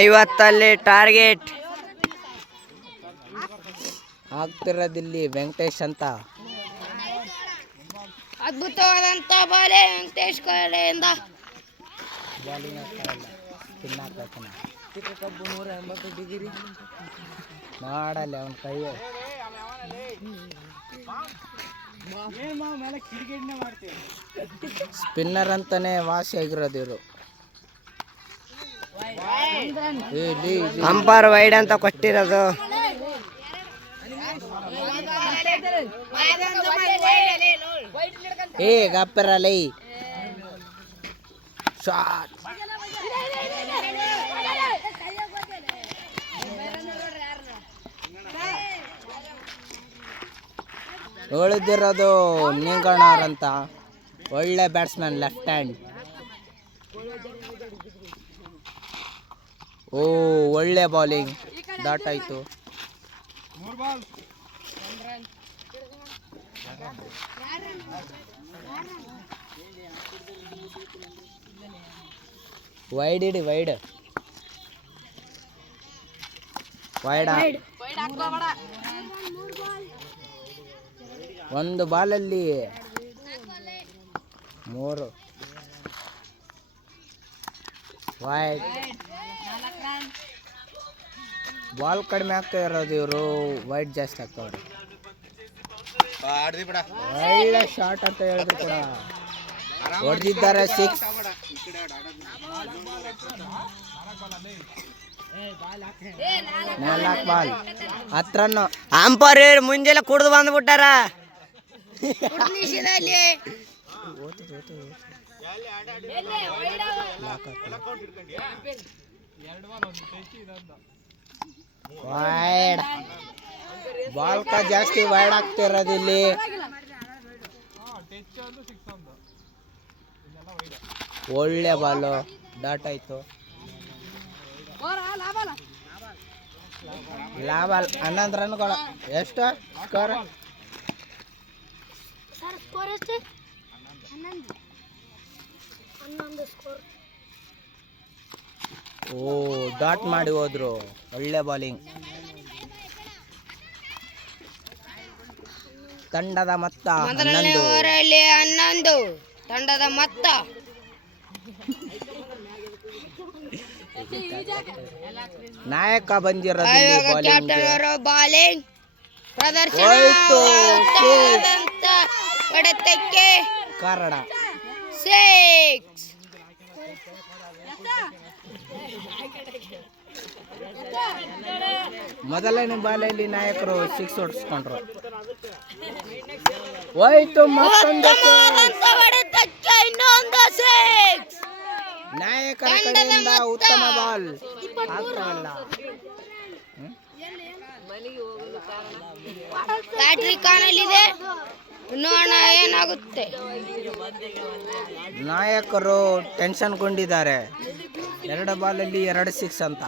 ಐವತ್ತಲ್ಲಿ target ಆಗ್ತಿರೋದಿಲ್ಲಿ Venkatesh ಅಂತ. ಅದ್ಭುತವಾದಂತ ಬಾಲೆ ವೆಂಕಟೇಶ್ ಕಡೆಯಿಂದ. ಮಾಡಲ್ಲ ಅವನ ಕೈ ಸ್ಪಿನ್ನರ್ ಅಂತಾನೆ ವಾಸಿ ಆಗಿರೋದು ಇವರು. ಅಂಪೈರ್ ವೈಡ್ ಅಂತ ಕೊಟ್ಟಿರೋದು. ಗಪ್ಪರಲ್ಲಿ ಶಾಟ್ ಉಳಿದಿರೋದು ನಿಂಗಣ್ಣವ್ರಂತ ಒಳ್ಳೆ ಬ್ಯಾಟ್ಸ್ಮನ್, ಲೆಫ್ಟ್ ಹ್ಯಾಂಡ್. ಒಳ್ಳೆ ಬೌಲಿಂಗ್, ಡಾಟ್ ಆಯ್ತು. ವೈಡ್ ಇಡಿ, ವೈಡ್ ಒಂದು ಬಾಲಲ್ಲಿ 3 ವೈಡ್. ಬಾಲ್ ಕಡಿಮೆ ಆಗ್ತಾ ಇರೋದು, ಇವರು ವೈಡ್ ಜಾಸ್ತಿ ಆಗ್ತಾವ್ರೆ. ಒಳ್ಳೆ ಶಾಟ್ ಅಂತ ಹೇಳಿದ್ರು ಕೂಡ ಹೊಡೆದಿದ್ದಾರೆ. 6 4 ಬಾಲ್ 10 ರನ್. ಅಂಪೈರ್ ಮುಂಜಾನೆ ಕುಡಿದು ಬಂದ್ಬಿಟ್ಟಾರ. ವೈಡ್ ಬಾಲ್ ಜಾಸ್ತಿ ವೈಡ್ ಆಗ್ತಿರೋದು ಇಲ್ಲಿ. ಒಳ್ಳೆ ಬಾಲು, ಡಾಟ್ ಆಯ್ತು. ಲಾಭ 11 ರನ್ಗಳು. ಎಷ್ಟು ಸ್ಕೋರ್? ಡಾಟ್ ಮಾಡಿ ಹೋದ್ರು. ಒಳ್ಳೆ ಬಾಲಿಂಗ್. ತಂಡದ ಮೊತ್ತ 11. ತಂಡದ ಮೊತ್ತ ನಾಯಕ ಬಂದಿರೋದು ಬಾಲಿಂಗ್ ಪ್ರದರ್ಶನ. ಹೊಡೆತಕ್ಕೆ ಕಾರಣ 6. ಮೊದಲನೇ ಬಾಲಲ್ಲಿ ನಾಯಕರು 6 ಹೊಡಿಸ್ಕೊಂಡ್ರು. ಹೋಯ್ತು ಮತ್ತೊಂದು ಹೊಡೆತಕ್ಕೆ ಇನ್ನೊಂದು 6. ನಾಯಕರ ಕಡೆಯಿಂದ ಉತ್ತಮ ಬಾಲ್ ಆಗ್ತಾವಲ್ಲ. ಬ್ಯಾಟ್ರಿ ಕಾಣಲಿದೆ, ನೋಡೋಣ ಏನಾಗುತ್ತೆ. ನಾಯಕರು ಟೆನ್ಷನ್ಗೊಂಡಿದ್ದಾರೆ. 2 ಬಾಲಲ್ಲಿ 2 6 ಅಂತ.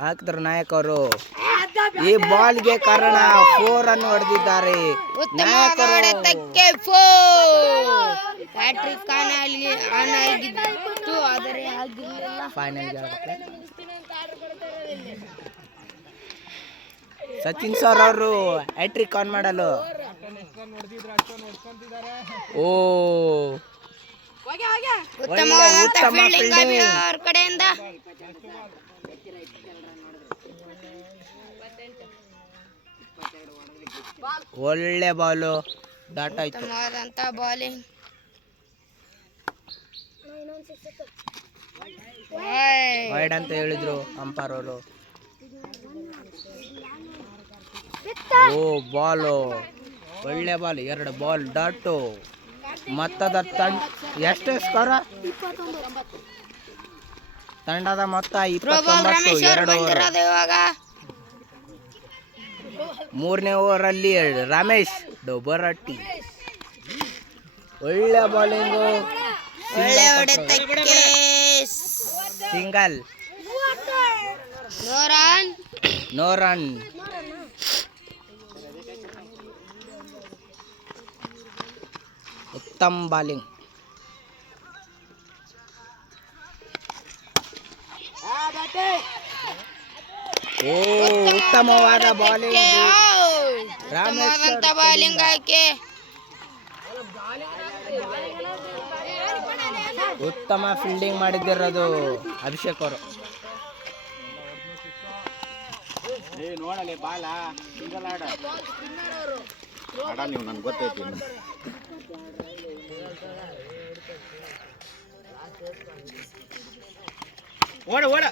ಹಾಕಿದ್ರು ನಾಯಕರು. ಈ ಬಾಲ್ಗೆ ಕಾರಣ 4 ರನ್ ಹೊಡೆದಿದ್ದಾರೆ. ಹೊಡೆತಕ್ಕೆ 4. ಪ್ಯಾಟ್ರಿಕ್ ಆನ್ ಆಗಿತ್ತು, ಆದರೆ ಆಗಿರಲಿಲ್ಲ. ಫೈನಲ್ ಸಚಿನ್ ಸರ್ ಅವರು ಹ್ಯಾಟ್ರಿಕ್ ಆನ್ ಮಾಡಲು. ಉತ್ತಮ ಫೀಲ್ಡಿಂಗ್ ಅವರ ಕಡೆಯಿಂದ. ಒಳ್ಳೆ ಬಾಲು, ಡಾಟ್ ಆಯ್ತು. ಉತ್ತಮವಾದಂತ ಬಾಲಿಂಗ್. ವೈಡ್ ಅಂತ ಹೇಳಿದ್ರು ಅಂಪೈರ್ ಅವರು. ಬಾಲು ಒಳ್ಳೆ ಬಾಲ್, 2 ಬಾಲ್ ಡಾಟು. ಮೊತ್ತದ ಎಷ್ಟು ಸ್ಕೋರ್? ತಂಡದ ಮೊತ್ತ 29. 2 ಓವರ್. 3ನೇ ಓವರಲ್ಲಿ ರಮೇಶ್ ಡೊಬರಟ್ಟಿ. ಒಳ್ಳೆ ಬೌಲಿಂಗು, ಒಳ್ಳೆ ಹೊಡೆತಕ್ಕೆ single, no run. No run. ಉತ್ತಮ ಬಾಲಿಂಗ್. ಓ ಉತ್ತಮವಾದ ಬಾಲಿಂಗ್. ಉತ್ತಮವಾದಂತ ಬಾಲಿಂಗ್ ಆಯ್ಕೆ. ಉತ್ತಮ ಫೀಲ್ಡಿಂಗ್ ಮಾಡಿದ್ದಿರೋದು ಅಭಿಷೇಕ್ ಅವರು. ನೋಡಲಿ ಬಾಲ ಸಿಂಗಲ್ ಆಡ ನೀವು ನನ್ಗೆ ಗೊತ್ತೈತಿ. ಓಡ ಓಡ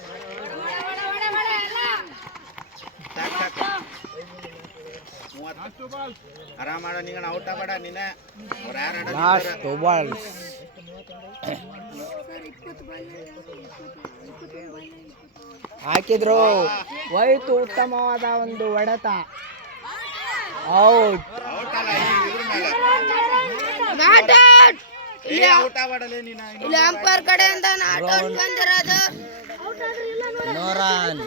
ಆರಾಮ ಆಡ. ನೀಗ ಔಟ್ ಆಗಬೇಡ. ನೀನ ಅವ್ರು ಯಾರು ಲಾಸ್ಟ್ ಬಾಲ್ಸ್. ಹಾಕಿದ್ರು, ಹೋಯ್ತು. ಉತ್ತಮವಾದ ಒಂದು ಹೊಡೆತ. ಔಟ್. ಔಟ್ ಅಲ್ಲ, ಇದ್ರ ಮೇಲೆ ನಾಟ್ ಔಟ್. ಔಟ್ ಆಗಬೇಡಲೇ ನೀನ. ಇಲ್ಲಿ ಅಂಪೈರ್ ಕಡೆಯಿಂದ ನಾಟ್ ಔಟ್ ಬಂದಿರೋದು. No run.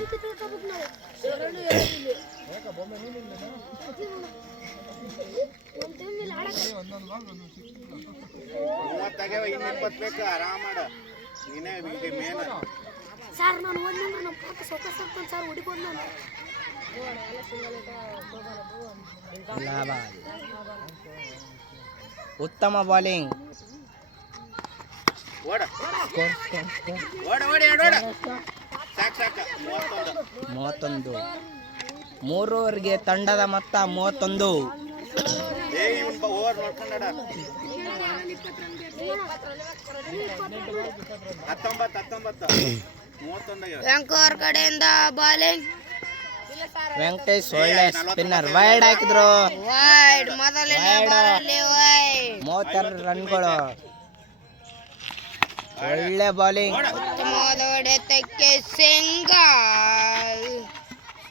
ಮೂವತ್ತಾಗ್ಯಾವ, ಇನ್ನು 20 ಬೇಕು. ಆರಾಮ ಮಾಡ. ನೀನೇ ಮೇನ್. ಸರ್ ನಾನು ಓದಿದ್ರೆ ನಮ್ಮ ಪಾಪ ಸೊಕಸ್ ಇರ್ತಾನೆ ಸರ್, ಹೊಡಿಬೋದು ನಾನು. ಉತ್ತಮ ಬಾಲಿಂಗ್. ಓಡ ಓಡ ಓಡಿ ಓಡ. ಸಾಕು ಸಾಕು. 31. 3 ಓವರ್ಗೆ ತಂಡದ ಮೊತ್ತ 31. ಇವನ್ ಓವರ್ ನೋಡ್ಕೊಂಡ. 19 ಬ್ಯಾಂಕೋರ್ ಕಡೆಯಿಂದ ಬಾಲಿಂಗ್. ವೆಂಕಟೇಶ್ ಒಳ್ಳೆ ಸ್ಪಿನ್ನರ್. ವೈಡ್ ಹಾಕಿದ್ರು. ವೈಡ್. ಮೊದಲಿನ ಬಾಲಲ್ಲಿ ವೈಡ್. 32 ರನ್ಗಳು. ಒಳ್ಳೆ ಬಾಲಿಂಗ್. ಉತ್ತಮವಾದ ಹೊಡೆತಕ್ಕೆ ಸಿಂಗಲ್.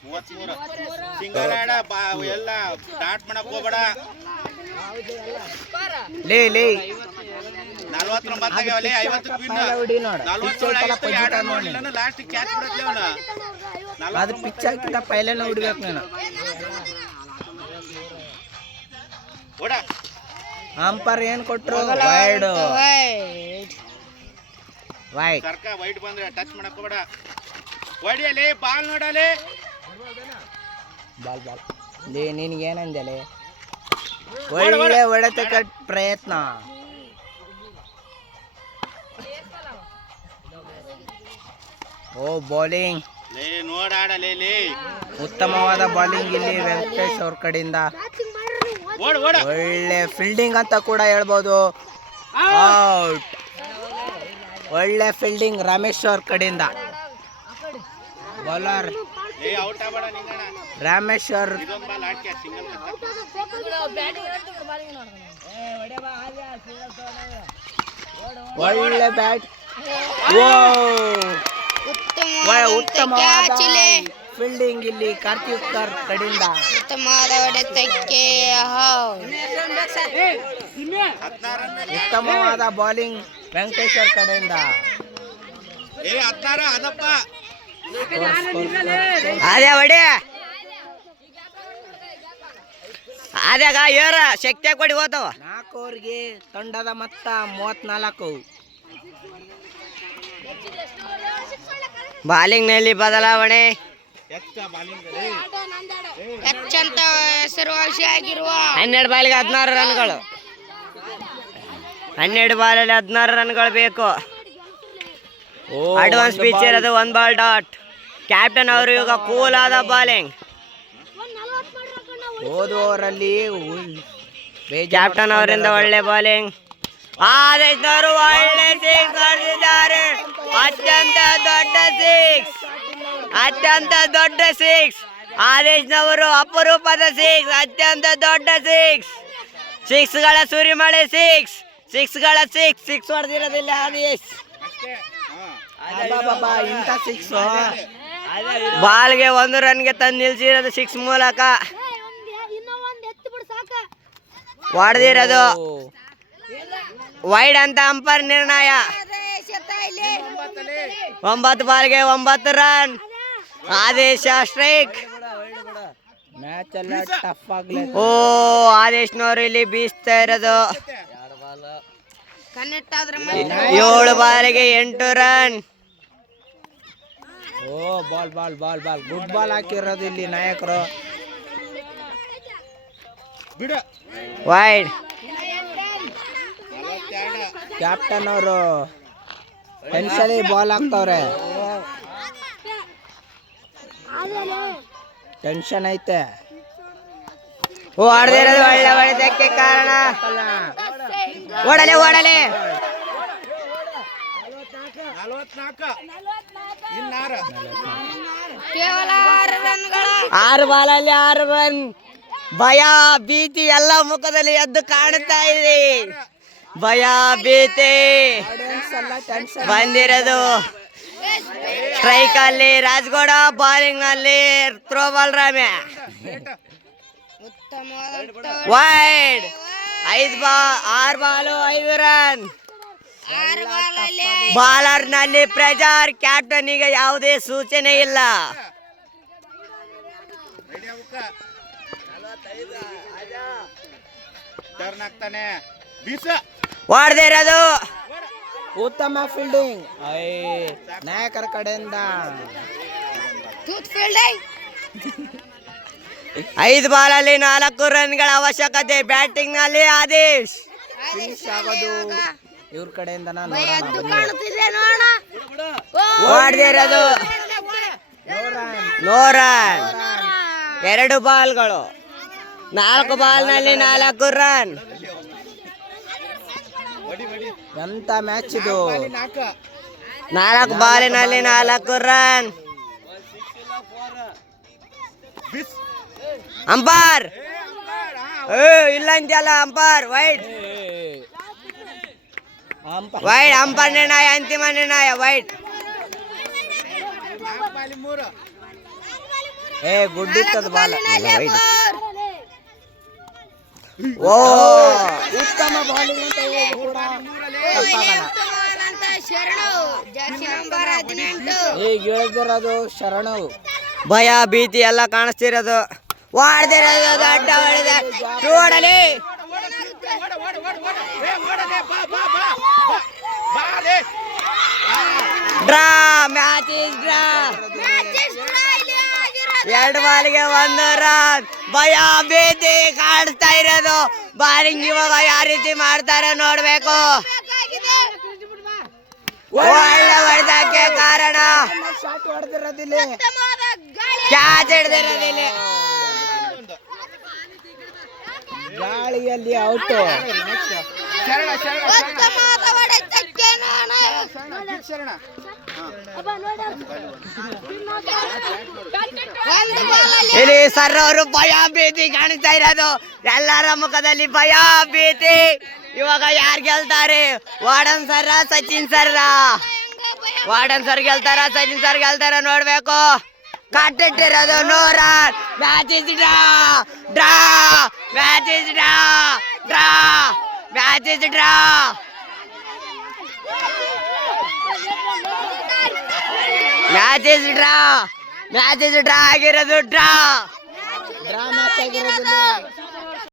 33 ಸಿಂಗಲ್ ಆಡ. ಎಲ್ಲ ಸ್ಟಾರ್ಟ್ ಮಾಡಕ್ ಹೋಗ್ಬೇಡ. ಲೇ 49 ಆಗ್ಯಾವಲೇ. 50 ವಿನ್. ಹೊಡಿ ನೋಡು. 47 ನೋಡ್ಲಿಲ್ಲ. ಲಾಸ್ಟ್ ಕ್ಯಾಚ್ ಬಿಡತ್ಲೆ ಅವನ. ಅದು ಪಿಚ್ ಹಾಕಿದ ಪೈಲೆನ ಹೊಡಿಬೇಕು ನೀನು. ಓಡ. ಅಂಪೈರ್ ಏನ್ ಕೊಟ್ರು? ವೈಡ್. ವೈಡ್. ವೈಡ್. ಸರ್ಕ ವೈಡ್ ಬಂದ್ರೆ ಟಚ್ ಮಾಡಕ್ ಹೋಗ್ಬೇಡ. ಹೊಡಿಯಲಿ. ಬಾಲ್ ನೋಡಲಿ. Ball ball. ಲೇ ನಿನಗೆ ಏನಂದಲೆ? ಒಳ್ಳೆ ಹೊಡೆತಕ್ಕೆ ಪ್ರಯತ್ನ. ಓ ಬೌಲಿಂಗ್. ಲೇ ನೋಡಾಡಲೇ ಲೇ. ಉತ್ತಮವಾದ ಬಾಲಿಂಗ್ ಇಲ್ಲಿ ವೆಂಕಟೇಶ್ ಅವ್ರ ಕಡೆಯಿಂದ. ಓಡ ಓಡ. ಒಳ್ಳೆ ಫೀಲ್ಡಿಂಗ್ ಅಂತ ಕೂಡ ಹೇಳ್ಬೋದು. ಔಟ್. ಒಳ್ಳೆ ಫೀಲ್ಡಿಂಗ್ ರಮೇಶ್ ಅವ್ರ ಕಡೆಯಿಂದ. ಬೌಲರ್ ಲೇ ಔಟ್ ಆಗಬೇಡ ನಿಂಗಣ. ರಮೇಶ್ ಅವ್ರ. ಇದೊಂದು ಬಾಲ್ ಆಡ್ಕೆ ಸಿಂಗಲ್. ಒಳ್ಳೆ ಬ್ಯಾಟ್. ಉತ್ತಮವಾದ ಫೀಲ್ಡಿಂಗ್ ಇಲ್ಲಿ ಕಾರ್ತಿಕ್ ಅವ್ರ ಕಡೆಯಿಂದ. ಉತ್ತಮವಾದ ಹೊಡೆತಕ್ಕೆ ಉತ್ತಮವಾದ ಬೌಲಿಂಗ್ ವೆಂಕಟೇಶ್ ಅವ್ರ ಕಡೆಯಿಂದ. 16 ಅದಪ್ಪ. ಅದೇ ಹೊಡೆ. ಅದಾಗ ಏರ ಶಕ್ತಿ ಕೊಡಿ ಹೋದವ. 4 ಓವರ್ಗೆ ತಂಡದ ಮೊತ್ತ 34. ಬಾಲಿಂಗ್ ನಲ್ಲಿ ಬದಲಾವಣೆ. ಹೆಚ್ಚಂತ ಹೆಸರುವಾಸಿಯಾಗಿರುವ 12 ಬಾಲಿಗೆ 16 ರನ್ಗಳು. 12 ಬಾಲಲ್ಲಿ 16 ರನ್ಗಳು ಬೇಕು. ಅಡ್ವಾನ್ಸ್ ಪಿಚ್ ಇರೋದು 1 ಬಾಲ್ ಡಾಟ್. ಕ್ಯಾಪ್ಟನ್ ಅವರು ಈಗ ಕೂಲ್ ಆದ ಬಾಲಿಂಗ್. ಹೋದ ಓವರಲ್ಲಿ ಕ್ಯಾಪ್ಟನ್ ಅವರಿಂದ ಒಳ್ಳೆ ಬಾಲಿಂಗ್. ಆದೇಶನವರು ಒಳ್ಳೆ ಸಿಕ್ಸ್ ಹೊಡೆದಿದ್ದಾರೆ. ಅತ್ಯಂತ ದೊಡ್ಡ ಸಿಕ್ಸ್. ಅತ್ಯಂತ ದೊಡ್ಡ ಸಿಕ್ಸ್. ಆದೇಶನವರು ಅಪರೂಪದ ಸಿಕ್ಸ್. ಅತ್ಯಂತ ದೊಡ್ಡ ಸಿಕ್ಸ್. 6ಗಳ ಸುರಿಮಳೆ. 6ಗಳ 6 ಹೊಡೆದಿರೋದಿಲ್ಲ ಆದೇಶ್. ಇಂಥ 6 ಬಾಲ್ಗೆ 1 ರನ್ಗೆ ತಂದು ನಿಲ್ಸಿರೋದು 6 ಮೂಲಕ. ಹೊಡೆದಿರೋದು ವೈಡ್ ಅಂತ ಅಂಪೈರ್ ನಿರ್ಣಯ. 9 ಬಾಲ್ಗೆ 9 ರನ್. ಆದೇಶ ಸ್ಟ್ರೈಕ್. ಮ್ಯಾಚ್ ಎಲ್ಲ ಟಫ್ ಆಗ್ಲಿ. ಓ ಆದೇಶ್ನವ್ರು ಇಲ್ಲಿ ಬೀಸ್ತಾ ಇರೋದು. 7 ಬಾಲ್ಗೆ 8 ರನ್. ಓ ball ball ball ball good ball ಹಾಕಿರೋದು ಇಲ್ಲಿ ನಾಯಕರು. ವೈಡ್. ಕ್ಯಾಪ್ಟನ್ ಅವರು ಟೆನ್ಷನ್ ಬಾಲ್ ಹಾಕ್ತವ್ರೆ. ಟೆನ್ಷನ್ ಐತೆ. ಓ ಹೊಡೆದಿರೋದು ಒಳ್ಳೆ ಹೊಡೆದಕ್ಕೆ ಕಾರಣ. ಓಡಲೆ ಓಡಲೆ. 6 ಬಾಲಲ್ಲಿ 6 ರನ್. ಭಯ ಭೀತಿ ಎಲ್ಲ ಮುಖದಲ್ಲಿ ಎದ್ದು ಕಾಣುತ್ತಾ ಇದೆ. ಭಯ ಭೀತಿ ಬಂದಿರೋದು. ಸ್ಟ್ರೈಕ್ ಅಲ್ಲಿ ರಾಜ್ಗೌಡ, ಬಾಲಿಂಗ್ ನಲ್ಲಿ throwball Ramya. Wide. 6 ball 5 run. Bowler ನಲ್ಲಿ ಪ್ರೆಜರ್. ಕ್ಯಾಪ್ಟನ್ಗೆ ಯಾವುದೇ ಸೂಚನೆ ಇಲ್ಲ. ಹೊಡೆದಿರೋದು ಉತ್ತಮ ಫೀಲ್ಡಿಂಗ್ ನಾಯಕರ ಕಡೆಯಿಂದ. 5 ಬಾಲಲ್ಲಿ 4 ರನ್ಗಳ ಅವಶ್ಯಕತೆ. ಬ್ಯಾಟಿಂಗ್ ನಲ್ಲಿ ಆದೇಶ್. ಫಿನಿಶ್ ಆಗೋದು ಇವ್ರ ಕಡೆಯಿಂದ. ಹೊಡೆದಿರೋದು 100 ರನ್. 2 ಬಾಲ್ಗಳು. 4 ಬಾಲ್ನಲ್ಲಿ 4 ರನ್. ಎಂತ ಮ್ಯಾಚ್ ಇದು. 4 ಬಾಲಿನಲ್ಲಿ 4 ರನ್. ಅಂಪೈರ್ ಇಲ್ಲ ಅಂತೆಲ್ಲ. Umpire wide. ವೈಡ್. ಅಂಪೈರ್ ನಿರ್ಣಯ. ಅಂತಿಮ ನಿರ್ಣಯ ವೈಡ್. ಗುಡ್ ಇತ್ತದ ಬಾಲ್. ಓ ಉತ್ತಮ ಬಾಲಿಂಗ್ ಅಂತ ಹೇಳೋದು ಕೂಡ ತಪ್ಪಾಗಲ್ಲ. ಈಗ ಹೇಳಿದಿರೋದು ಶರಣು. ಭಯ ಭೀತಿ ಎಲ್ಲ ಕಾಣಿಸ್ತಿರೋದು. ಹೊಡೆದಿರೋದು ದೊಡ್ಡ ಹೊಡೆದ. ನೋಡಲಿ draw. Match is draw. 2 ಬಾಲಿಗೆ 1 run. ಭಯ ಭೀತಿ ಕಾಣಿಸ್ತಾ ಇರೋದು. ಬಾಲಿಂಗ್ ಇವಾಗ ಯಾವ ರೀತಿ ಮಾಡ್ತಾರೆ ನೋಡ್ಬೇಕು. ಒಳ್ಳೆ ಹೊಡೆದಕ್ಕೆ ಕಾರಣ. ಶಾಟ್ ಹೊಡೆದಿರೋದಿಲ್ಲ. ಕ್ಯಾಚ್ ಹಿಡ್ದಿರೋದಿಲ್ಲ. ಗಾಳಿಯಲ್ಲಿ ಔಟ್. ಇಲ್ಲಿ ಸರ್ ಅವರು ಭಯ ಭೀತಿ ಕಾಣಿಸ್ತಾ ಇರೋದು. ಎಲ್ಲರ ಮುಖದಲ್ಲಿ ಭಯ ಭೀತಿ. ಇವಾಗ ಯಾರು ಗೆಲ್ತಾರೆ? Warden sir, Sachin sir. Warden sir ಗೆಲ್ತಾರ, ಸಚಿನ್ ಸರ್ ಗೆಲ್ತಾರ ನೋಡ್ಬೇಕು. ಕಟ್ಟಿಟ್ಟಿರೋದು 100 run. Match is draw. Draw. Match is draw. Draw. Match is draw. Match is draw. Match is draw ಆಗಿರೋದು. ಡ್ರಾ. ಡ್ರಾ ಮ್ಯಾಚ್ ಆಗಿರೋದಿಲ್ಲ.